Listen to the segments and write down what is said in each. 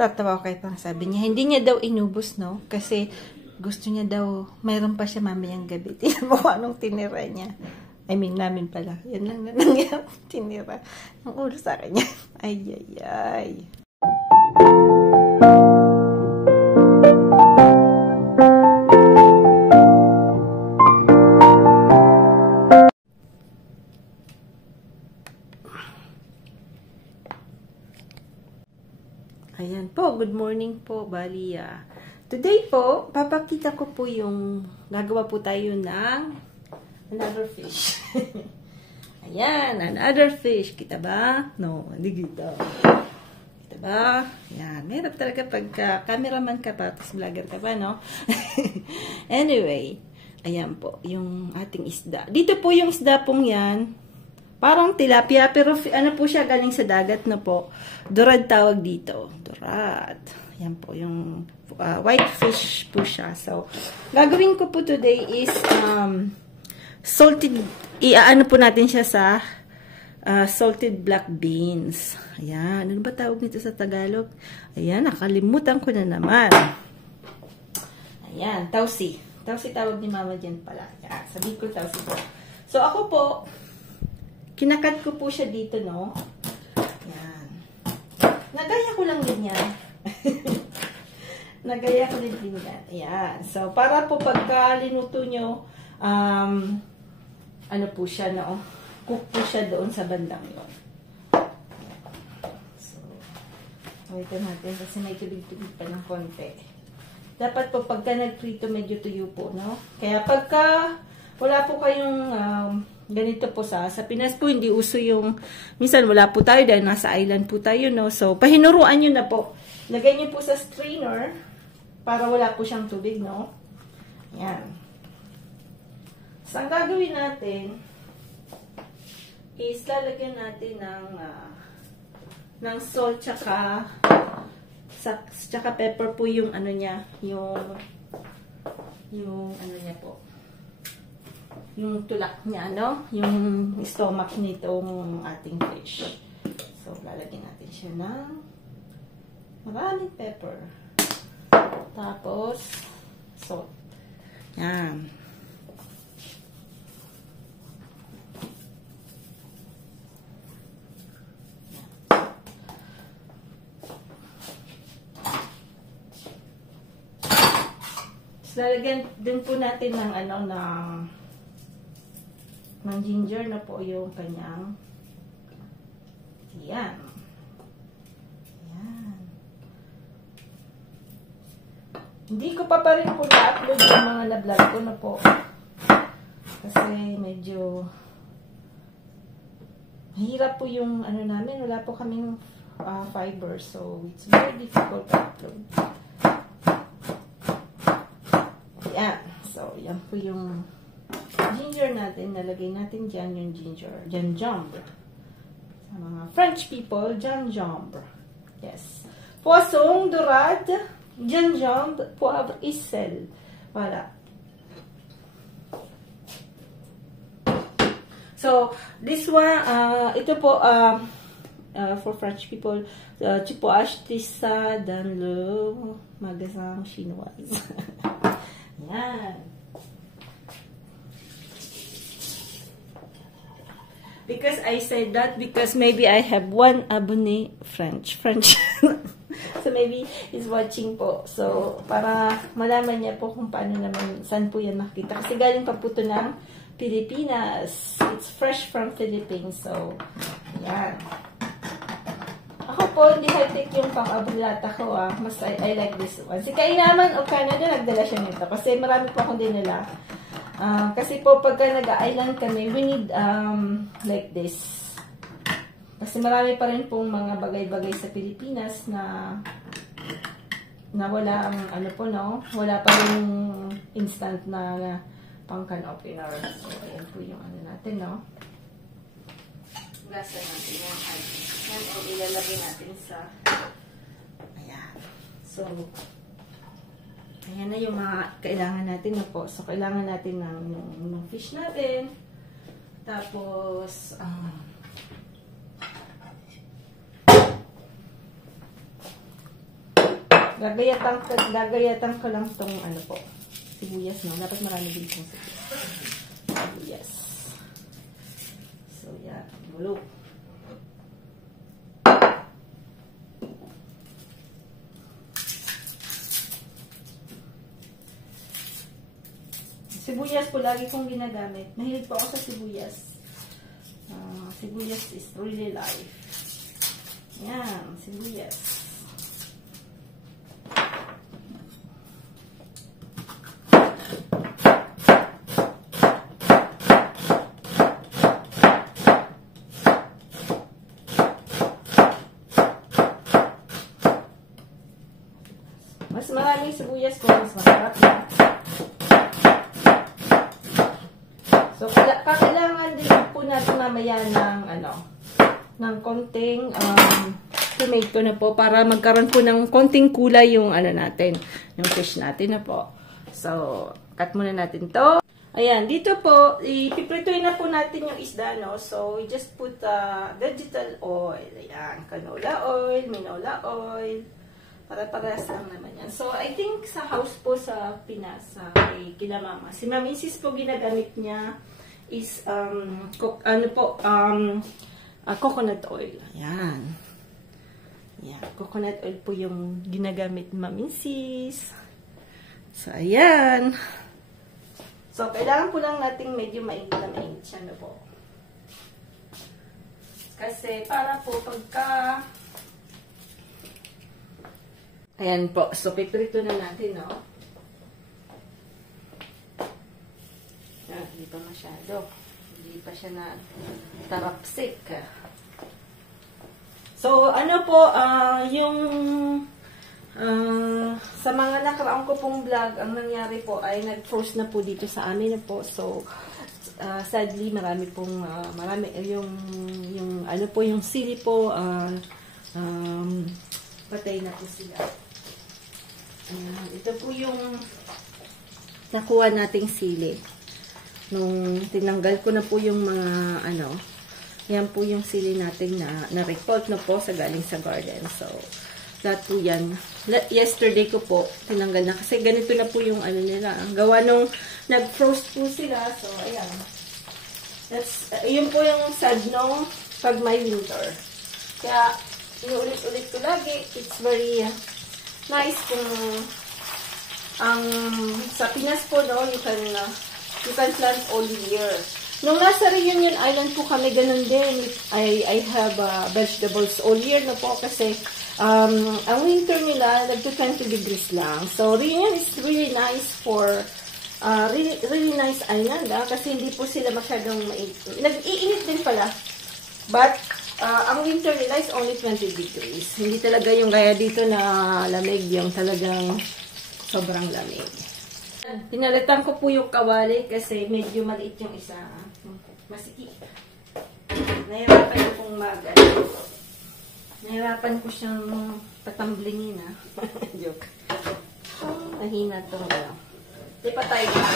Tatawa ko kay Pang, sabi niya, hindi niya daw inubos, no? Kasi gusto niya daw, mayroon pa siya mamayang gabi. Tingnan mo kung anong tinira niya. I mean, namin pala. Yan lang na nangyari, tinira. Ang ulo sa akin niya. Ay, ay, ay. Ayan po, good morning po, Bali. Today po, papakita ko po yung gagawa po tayo ng another fish. Ayan, another fish. Kita ba? No, hindi kita. Kita ba? Ayan, meron talaga pagka cameraman ka pa, tapos vlogger ka pa, no? Anyway, ayan po, yung ating isda. Dito po yung isda pong yan. Parang tilapia, pero ano po siya, galing sa dagat na po. Dorad tawag dito. Dorad. Yan po, yung white fish po siya. So, gagawin ko po today is salted, iaano po natin siya sa salted black beans. Ayan, ano ba tawag nito sa Tagalog? Ayan, nakalimutan ko na naman. Ayan, tausi. Tausi tawag ni mama dyan pala. Ayan, sabihin ko tausi po. So, ako po, kinakat ko po siya dito, no? Yan. Nagaya ko lang din yan. Nagaya ko din yan. Ayan. So, para po pagka linuto nyo, ano po siya, no? Cook po siya doon sa bandang yun. So, wait natin kasi may tubig-tubig pa ng konti. Dapat po pagka nagprito, medyo tuyo po, no? Kaya pagka wala po kayong ganito po sa Pinas po, hindi uso yung, minsan wala po tayo dahil nasa island po tayo, no? So, pahinuruan nyo na po. Lagay nyo po sa strainer para wala po siyang tubig, no? Yan. So, ang gagawin natin is lalagyan natin ng salt tsaka pepper po yung ano niya, yung ano niya po. Yung tulak niya, no? Yung stomach nitong ating fish. So, lalagyan natin siya ng maraming pepper. Tapos, salt. Yan. So, lalagyan din po natin ng ng ginger na po yung kanyang yan. Yan. Hindi ko pa rin po na-upload yung mga na-vlog ko na po. Kasi medyo mahirap po yung ano namin. Wala po kaming fiber. So, it's very difficult to upload. Yan. So, yan po yung ginger natin, nalagay natin dyan yung ginger. Gingembre. Sa mga French people, gingembre. Yes. Poisson, dorade, gingembre, poivre et sel. Voilà. So, this one, ito po, for French people, tu peux acheter ça dans le magasin chinois. Yan. Because I said that because maybe I have one abonnee French. So maybe he's watching po. So para malaman niya po kung paano naman, saan po yan nakita. Kasi galing pa po ito ng Pilipinas. It's fresh from Philippines. So, yan. Ako po, hindi high-tech yung pang-abulata ko. Mas I like this one. Si Kainaman o Canada, nagdala siya nito. Kasi marami po akong dinala. Kasi po pagka nag-island kami, we need like this. Kasi marami pa rin pong mga bagay-bagay sa Pilipinas na wala ang ano po, no? Wala pa rin instant na pang can opener. So, ayan po yung ano natin, no? Gasa natin yan. Yan po, ilalagay natin sa ayan. So, ayan na yung mga kailangan natin na po. So, kailangan natin ng fish natin. Tapos, Gagayatan ko lang tong ano po, sibuyas, no? Dapat marami din itong sibuyas. So, yan. Gulo. Sibuyas po lagi kong ginagamit. Mahilig po ako sa sibuyas. Sibuyas is really life. Yan, sibuyas. Mas maraming sibuyas po, mas masarap na. So, kailangan din po natin mamaya ng konting tomato na po para magkaroon po ng konting kulay yung natin, yung fish natin na po. So, cut muna natin to. Ayan, dito po, ipiprituin na po natin yung isda, no? So, we just put vegetable oil. Ayan, canola oil, minola oil. Para-parehas lang naman yan. So, I think sa house po sa Pinas, kila mama. Si Ma'am Isis po ginagamit niya is, coconut oil. Ayan. Ayan. Coconut oil po yung ginagamit ni Ma'am Isis. So, ayan. So, kailangan po lang nating medyo mainit na mainit siya, no po. Kasi, para po pagka ayan po. So, piprito na natin, no? Hindi pa masyado. Hindi pa siya na tarapsik. So, ano po, sa mga nakaraang ko pong vlog, ang nangyari po ay nag-froze na po dito sa amin na po. So, sadly, marami pong, yung sili po, patay na po sila. Ito po yung nakuha nating sili. Nung tinanggal ko na po yung mga yan po yung sili natin na repot na po sa galing sa garden. So, lahat po yan. Yesterday ko po tinanggal na kasi ganito na po yung nila. Ang gawa nung nag-frost po sila. So, ayan. Yun po yung sad nung pag may winter. Kaya, inuulit-ulit ko lagi. It's very nice kung sa Pinas po, no, you can plant all year. Nung nasa Reunion Island po kami, ganun din. I have vegetables all year na po kasi ang winter nila, nag-20 degrees lang. So, Reunion is really nice for really nice island, kasi hindi po sila masyadong mainit. Nag-iinit din pala. But, ang winter nila is only 20 degrees. Hindi talaga yung gaya dito na lamig, yung talagang sobrang lamig. Pinalitan ko po yung kawali kasi medyo maliit yung isa. Masikip. Nahirapan ko pong nahirapan ko siyang patamblingin, Joke. Mahina itong Di pa tayo dito,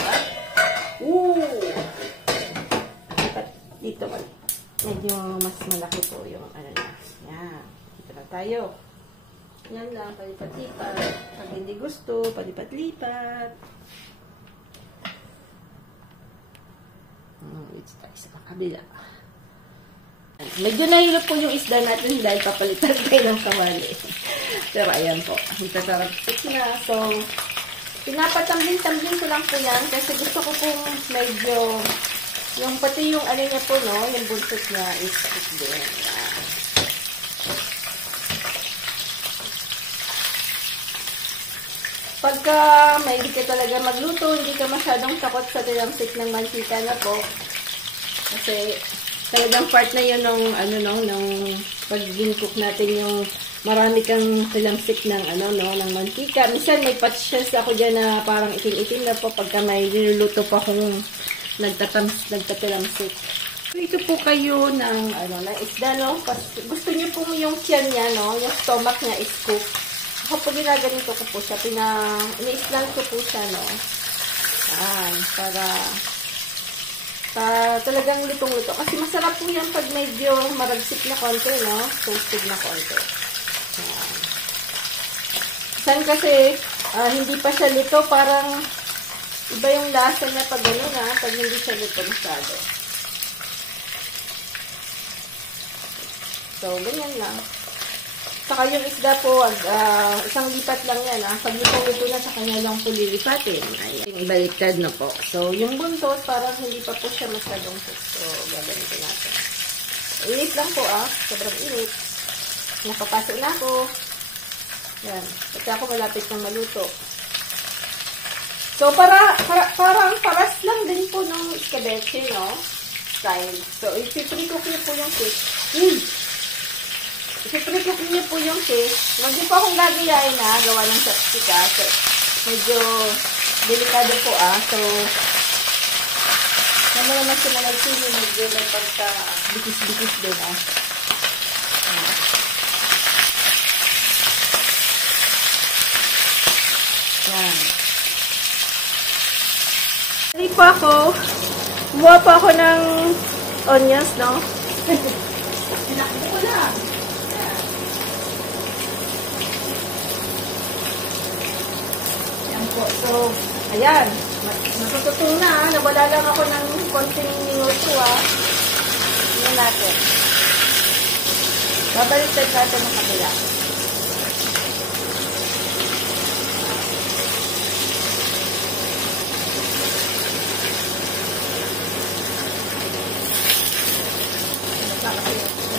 dito ba? Medyo mas malaki po yung niya. Yan. Dito na tayo. Yan lang. Palipat-lipat. Pag hindi gusto, palipat-lipat. Dito tayo sa kabila. Medyo nahilo po yung isda natin dahil papalitan tayo ng kawali. Pero ayan po. Hitasarap-sik na. So, pinapatambling-tambling ko lang po yan kasi gusto ko pong medyo yung pati yung niya po, no, yung buntot niya is din. Pagka may hindi ka talaga magluto, hindi ka masyadong takot sa tilamsik ng mantika na po. Kasi talagang part na yun ng pag-cook natin yung marami kang tilamsik ng ng mantika. Minsan may patches ako dyan na parang itim-itim na po pagka may niluluto pa kung nagtatilamsik. So, ito po kayo ng isda, no? Gusto niyo po yung tiyan niya, no? Yung stomach niya is cooked. Ako po ginaganito ko po siya. Ini-slant ko po siya, no? Para talagang lutong-luto. Kasi masarap po yan pag medyo maragsik na konti, no? Toasted na konti. Minsan kasi, hindi pa siya luto, parang iba yung lasa niya pag gano'n pag hindi siya luto masyado. So, ganyan lang. Saka yung isda po, isang lipat lang yan. Pag luto na, sa kanya lang po lilipatin. Ayan, ibaliktad na po. So, yung buntot, parang hindi pa po siya masyadong cook. So, gagamitin natin. Init lang po, sobrang init. Napapasok na ako. Yan. Kasi ako malapit ng maluto. So, parang paras lang din po ng escabeche, no? Style. So, ipiprikook niyo po yung fish. Ipiprikook niyo po yung fish. Huwag niyo po akong gagayain, gawa ng chopstick, So, medyo delikado po, So, naman siya nag-sili, medyo may pagka-bikis-bikis din, Yan. Hindi po ako, buha po ako ng onions, no? Hinakbo ko lang. Yan po. So, ayan. Natututo na, nawala lang ako ng konting minuto, Tingnan natin. Babaliktad natin ng kabila.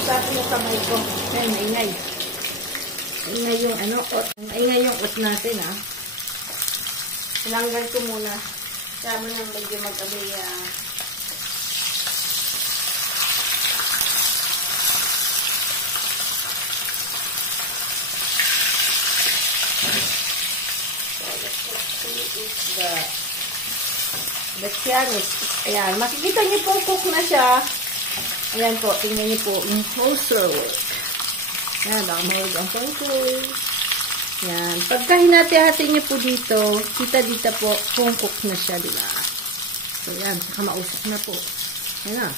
Masabi yung kamay ko. Ayan, maingay. Maingay yung maingay yung ot natin, Ilanggan ko muna. Sama nang medyo mag-abay, So, let's see is the chianis. Ayan, makikita niyo po cook na siya. Ayan po, tingnan niyo po yung closer look. Ayan, baka mahulog ang pangkoy. Ayan, pagka hinati-hati niyo po dito, kita-dita po kung cook na siya, diba? So, ayan, saka mausok na po. Ayan na.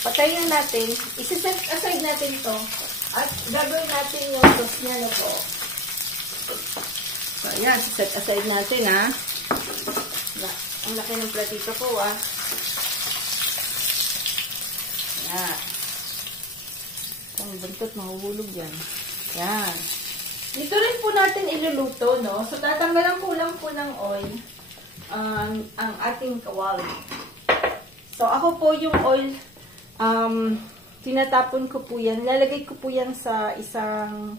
Patayin natin. Isi-set aside natin to. At gagawin natin yung sauce niya na po. So, ayan, set aside natin, Ang laki ng platito ko, Yan. Ang buntot, mahuhulog yan. Yan. Dito rin po natin iluluto, no? So, tatanggalan ko lang po ng oil ang ating kawali. So, ako po yung oil, tinatapon ko po yan. Nilalagay ko po yan sa isang,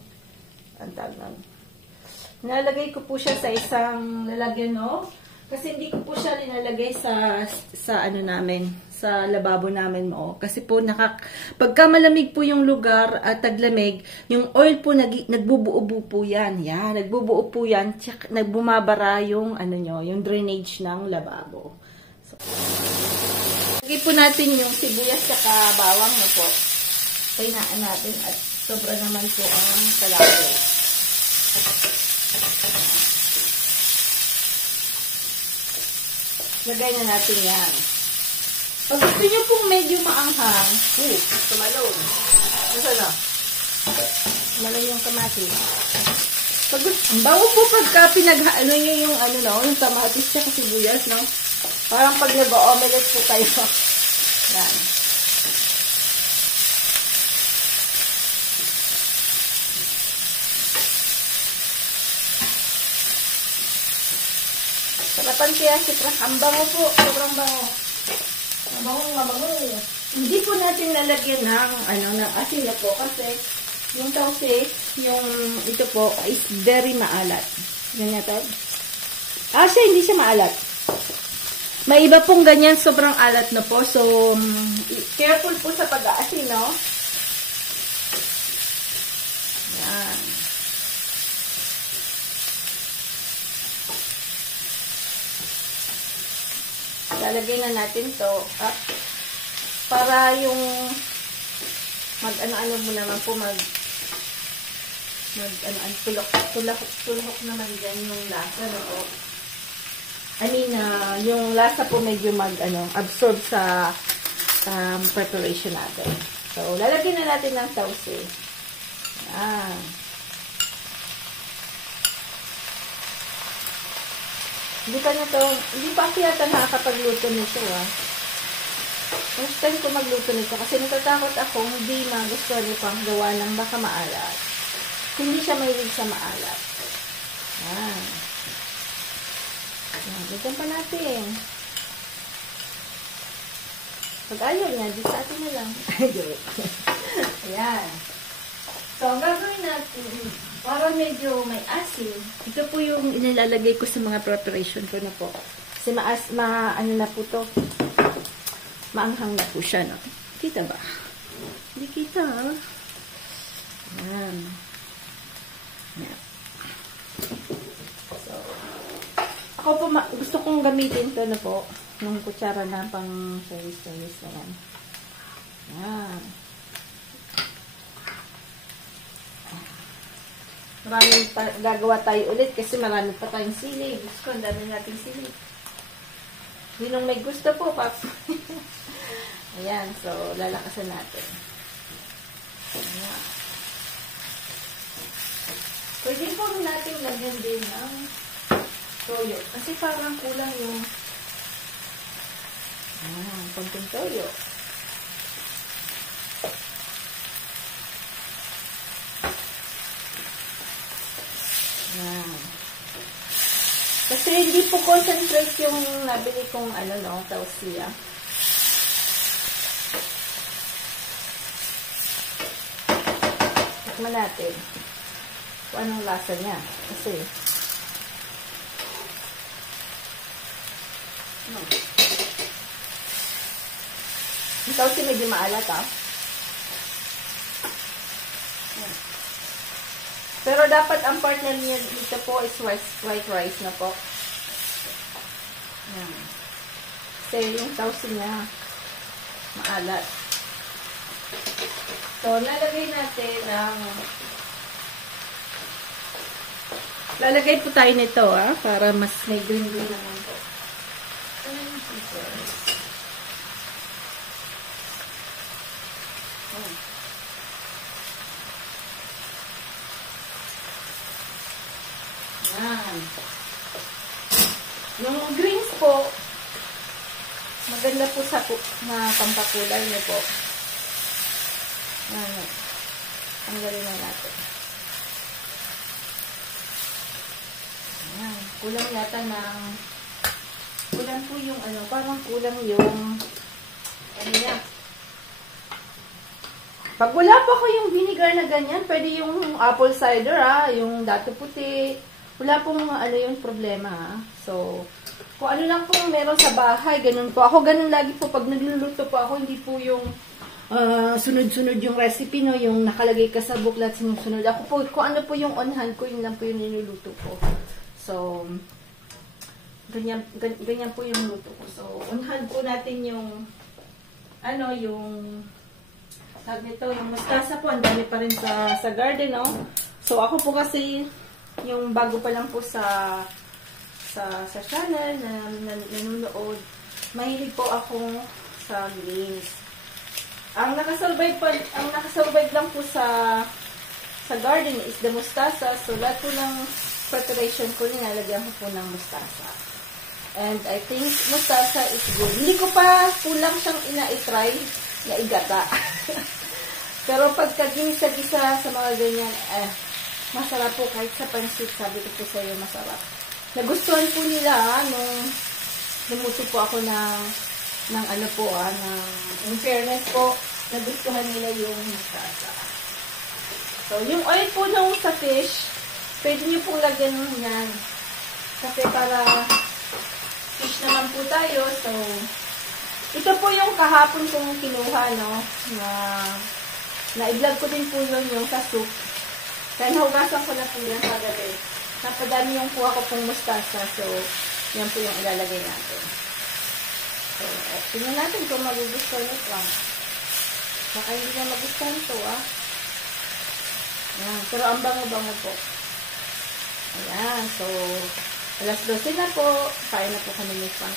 nilalagay ko po siya sa isang lalagyan, no? Kasi hindi ko po siya linalagay sa sa lababo namin mo. Kasi po, pagka malamig po yung lugar at taglamig, yung oil po, nagbubuo po yan. Yan, nagbubuo po yan. Tsaka, nagbumabara yung, yung drainage ng lababo. So, lagay po natin yung sibuyas tsaka bawang na po. Kainaan natin at sobra naman po ang kalabo. Lagay na natin yan. Pag gusto nyo pong medyo maanghang, tumalon. Nasa na? Tumalon yung kamatis. Ang bago po pagka pinag-ano nyo yung yung kamatis siya kasi sibuyas, no? Parang pag nag-omelette po tayo. Yan. Sarapan kaya ang bango po, sobrang bango. Mabango. Hindi po natin lalagyan ng asin na po kasi yung tausi, ito po is very maalat. Ganyan tawag. Hindi siya maalat. May iba pong ganyan, sobrang alat na po. So, careful po sa pag-aasin, no? Yan. Lalagay na natin to para yung mag-ano-ano mo naman po tulok naman dyan yung lasa, no? Yung lasa po medyo absorb sa preparation natin. So, lalagyan na natin ng sauce. Yan. Hindi pa ako yata nakakapagluto nito, ah. First time ko magluto nito kasi natatakot ako hindi magustuhan niyo pang gawa ng baka maalat. Hindi siya mahilig sa maalat. Yan. Yan, bigyan pa natin. Pag ayaw niya, di sa atin na lang. Ayan. So, ang gagawin natin, para medyo may asin, ito po yung inilalagay ko sa mga preparation ko na po. Kasi ano na po to. Maanghang na po siya, no? Kita ba? Hindi kita, ha? Ayan. Ayan. So, ako po, gusto kong gamitin to na po. Nung kutsara na pang service na yan. Ayan. Maraming gagawa tayo ulit kasi marami pa tayong sili. Gusto ko, ang dami nating sili. Yun ang may gusto po, Pap. Ayan, so lalakasan natin. Ayan. Pwede po natin lagyan din ng toyo. Kasi parang kulang yung konting toyo. Ayan. Kasi hindi po concentrate yung nabili kong tausiya. Tikman natin kung anong lasa niya. Kasi yung tausiya medyo maalat, ah. Pero dapat ang partner niya dito po is white rice na po. Yan. Kasi yung tausi niya maalat. So, lalagay po tayo nito, ah, para mas may green naman po. Yan. Yung greens po, maganda po sa pampakulay niyo po. Yan. Tanggalin na natin. Yan. Kulang yata kulang po yung parang kulang yung niya. Pag wala pa ko yung vinegar na ganyan, pwede yung apple cider, yung dato puti. Wala pong yung problema. So, kung ano lang pong meron sa bahay, ganun po. Ako ganun lagi po pag nagluluto po ako, hindi po yung sunod-sunod yung recipe, no? Yung nakalagay ka sa booklet, sinusunod. Ako po, kung ano po yung on hand ko, yun lang po yung niluluto ko. So, ganyan po yung luto ko. So, on hand po natin yung tag nito, yung mustasa po, ang dami pa rin sa garden, no? So, ako po kasi yung bago pa lang po sa channel na nanonood, mahilig po ako sa greens. Ang nakasurvive lang po sa garden is the mustasa. So, lahat po ng preparation ko, nilalagyan ko po ng mustasa. And I think mustasa is good. Hindi ko pa kulang siyang ina-try na igata. Pero pagka ginisa-gisa sa mga ganyan, masarap po kahit sa pansit, sabi ko po sa iyo, masarap. Nagustuhan po nila nung lumuto po ako ng in fairness po, nagustuhan nila yung mustasa. So, yung oil po nung sa fish, pwede nyo pong lagyan yan. Kasi para fish naman po tayo. So, ito po yung kahapon kong kinuha, no? Na i-vlog ko din po yun yung sa soup. Kaya nahugasan ko na po yan kagabi. Napadami yung kuha ko pong mustasa. So, yan po yung ilalagay natin. So, tingnan natin kung magugustuhan ito. Baka hindi na magustuhan ito, Ayan. Pero ang bango-bango po. Ayan. So, alas 12 na po. Kain na po kami ni Frank.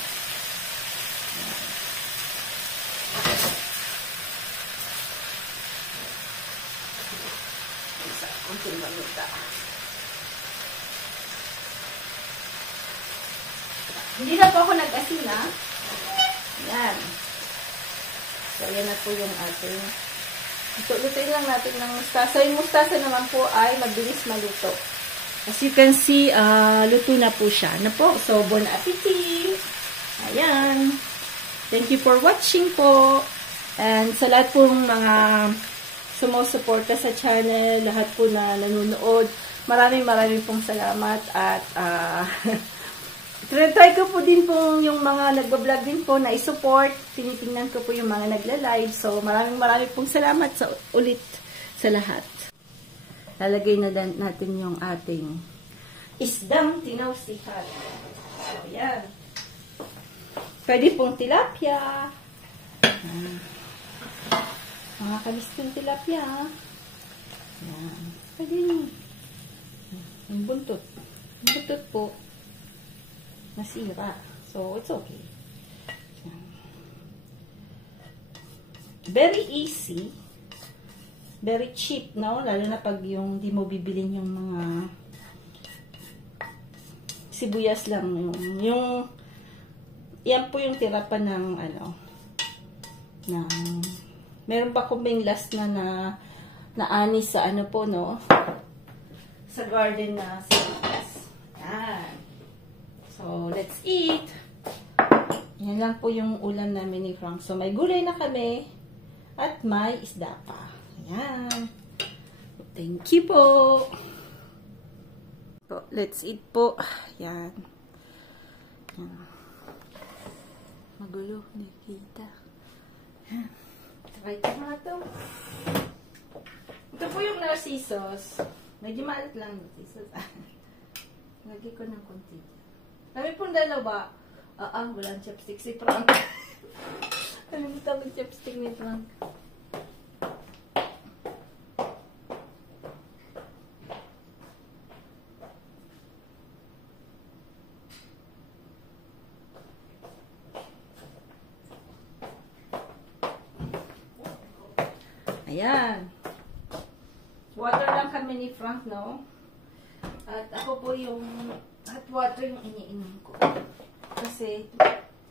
Ayan. Isa, kunting maluta. Hindi na po ako nag-asin, ha? Yan. So, yan na po yung ating. Lutuin lang natin ng mustasa. Yung mustasa naman po ay mabilis maluto. As you can see, luto na po siya. Ano po? So, bon appetit! Ayan. Thank you for watching po. And sa lahat pong mga sumusuporta sa channel, lahat po na nanonood, maraming pong salamat. At, try ko po din po yung mga nagbablog din po na i-support. Tinitingnan ko po yung mga nagla-live. So, maraming pong salamat ulit sa lahat. Lalagay na natin yung ating isdang tinawsihan. So, yan. Pwede pong tilapia. Mga kalistong tilapia. Yan. Pwede nyo. Yung buntot. Yung buntot po, nasira. So, it's okay. Very easy. Very cheap, no? Lalo na pag yung di mo bibilin yung mga sibuyas lang. Yan po yung tirapan ng meron pa kuming last na anis sa po, no? Sa garden na sibuyas. Yan. So, let's eat. Yan lang po yung ulam namin ni Frank. So, may gulay na kami at may isda pa. Ayan. Thank you po. Let's eat po. Ayan. Magulo. Nakikita. Ayan. Try ko nga ito. Ito po yung narcissus. Medyo maalat lang yung narcissus. Lagi ko ng konti. Kami pong dalawa. Walang chopstick si Frank. Nalimutan ko chopstick ni Frank. Ayan. Water lang kami ni Frank, no? At ako po yung hot water yung iniinom ko. Kasi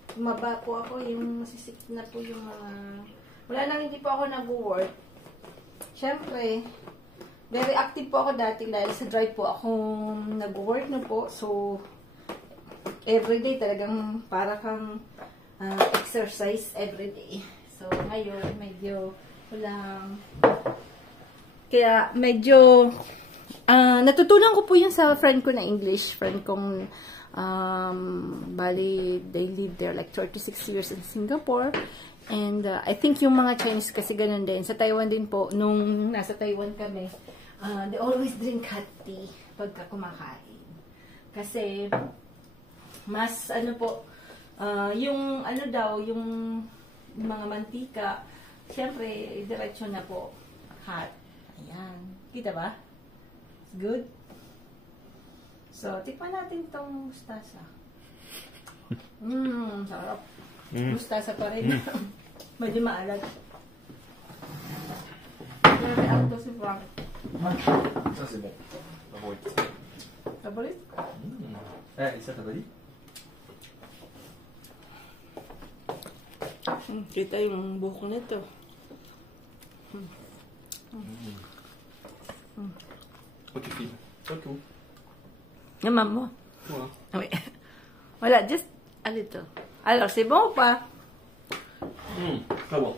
tumaba po ako, yung masisikip na po yung mga wala nang hindi po ako nag-work. Siyempre, very active po ako dati dahil sa drive po ako nag-work na po. So, everyday talagang para kang exercise everyday. So, ngayon, medyo walang kaya medyo natutunan ko po yun sa friend ko na English. Friend kong bali, they live there like 36 years in Singapore. And I think yung mga Chinese kasi ganun din. Sa Taiwan din po, nung nasa Taiwan kami, they always drink hot tea pagka kumakain. Kasi, mas yung daw, yung mga mantika, siyempre, diretso na po, hot. Ayan. Kita ba? It's good. So, tikman natin tong mustasa. Sarap. Mustasa pa rin. Medyo maalat. Grabe ang to si Frank. Ça c'est bon. Favorite. Favorite? Et ça t'as dit? Kita yung buhok nito. Oh, tu filmes. Ok. Naman mo. Voilà. Voilà, just a little. Alors, c'est bon ou pas? Très bon.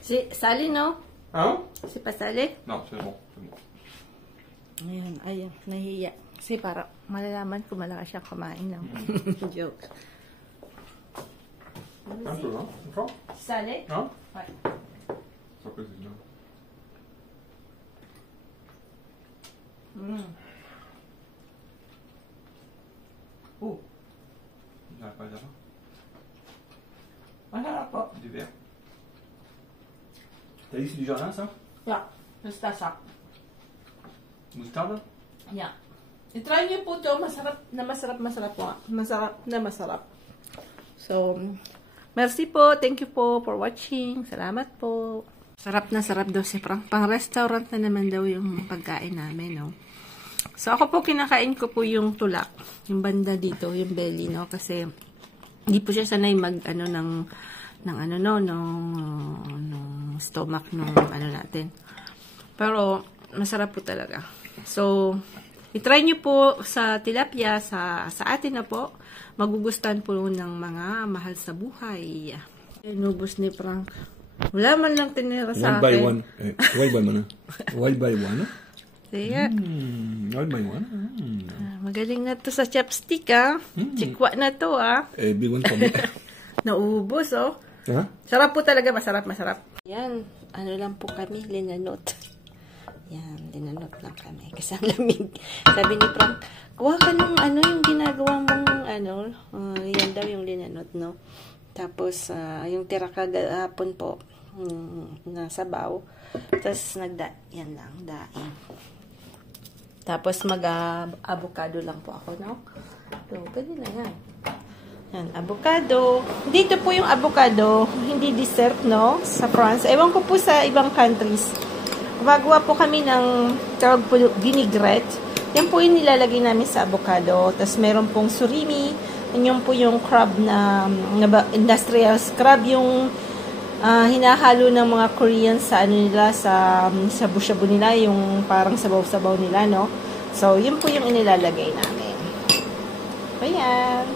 C'est salé, non? Hein? C'est pas salé? Non, c'est bon. C'est bon. Ayan, nahiya. Kasi para malalaman kung malakas siya kumain, no? Joke. Un peu, hein? Encore? Salé? Hein? Ouais. Ça peut être bien. Oh. Il n'y a pas là-bas? Masarap po. Du verre. T'as dit c'est du jardin ça? Yeah. Mustasa. Moutarde? Yeah. I-try niyo po ito. Masarap po. Masarap. So, merci po. Thank you po for watching. Salamat po. Sarap na sarap daw si Frank. Pang-restaurant na naman daw yung pagkain namin, no? So, ako po kinakain ko po yung tulak. Yung banda dito, yung belly, no? Kasi Hindi po siya sanay mag, ano, ng stomach nung, ano natin. Pero, masarap po talaga. So, i-try nyo po sa tilapia, sa atin na po. Magugustuhan po ng mga mahal sa buhay. Inubos ni Frank. Wala man lang tinira sa One by akin. one. One by one. One by one. Sige. One by one. Magaling na to sa chopstick, ah. Chikwa na to, ah. Big one for me. Naubos, oh. Ha? Sarap po talaga, masarap. Yan, ano lang po kami, linanot. Yan, linanot lang kami. Kasi ang lamig. Sabi ni Frank, kuha ka nung ano, yung ginagawa mong, ano, yan daw yung linanot, no? Tapos, yung tira kagahapon po, nasa baw. Tapos, yan lang, daing. Tapos, mag-avocado lang po ako, no? So, pwede na yan. Yan, avocado. Dito po yung avocado, hindi dessert, no? Sa France. Ewan ko po sa ibang countries. Gumagawa po kami ng tawag po vinaigrette. Yan po yung nilalagay namin sa avocado. Tapos meron pong surimi. Yan po yung crab na industrial crab, yung hinahalo ng mga Korean sa ano nila, sa shabu-shabu nila, yung parang sabaw-sabaw nila, no? So, yun po yung inilalagay namin. Ayan.